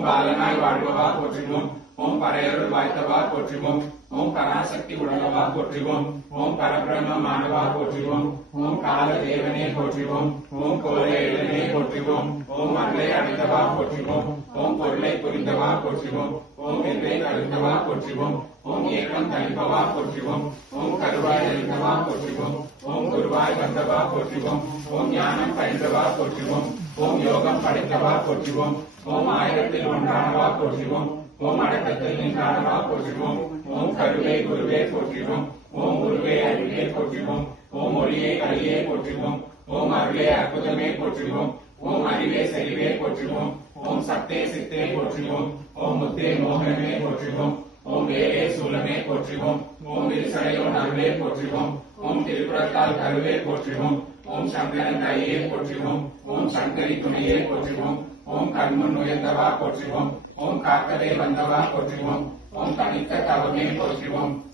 ஓம் பாலனாய் வாழ்வவா போற்றிவோம். ஓம் பரையருள் வாய்த்தவா போற்றிவோம். ஓம் பராசக்தி உடலவா போற்றிவோம். ஓம் பரபிரம்ம மாணவா போற்றிவோம். ஓம் கால தேவனே போற்றிவோம். ஓம் கோலை எழுதனே போற்றிவோம். ஓம் அருளை அடைந்தவா போற்றிவோம். ஓம் பொருளை புரிந்தவா போற்றிவோம். ஓம் எல்லை கருந்தவா போற்றிவோம். ஓம் ஏக்கம் தளிப்பவா போற்றிவோம். ஓம் கருவாய் அளித்தவா போற்றிவோம். ஓம் குருவாய் வந்தவா போற்றிவோம். ஓம் ஞானம் பயின்றவா போற்றிவோம். ஓம் யோகம் படைத்தவா போற்றிவோம். ஓம் ஆயிரத்தில் ஒன்றானவா போற்றிவோம். ஓம் அடக்கத்தில் நின்றானவா போற்றிவோம். ஓம் கருவே குருவே போற்றிவோம். ஓம் உருவே அருளே போற்றிவோம். ஓம் ஒளியே கலியே போற்றிவோம். ஓம் அருளே அற்புதமே போற்றிவோம். ஓம் அறிவே செறிவே போற்றிவோம். ஓம் சத்தே சித்தே போற்றிவோம். ஓம் முத்தே மோகனமே போற்றிவோம். ஓம் வேலே சூலமே போற்றிவோம். ஓம் விரிசடையோன் அருளே போற்றிவோம். ஓம் திருப்புறத்தால் கருவே போற்றிவோம். ஓம் சங்கரன் கையே போற்றிவோம். ஓம் சங்கரி துணையே போற்றிவோம். ஓம் கண்முன் உயர்ந்தவா போற்றிவோம். ஓம் காக்கவே வந்தவா போற்றிவோம். ஓம் தனித்த தவமே போற்றிவோம்.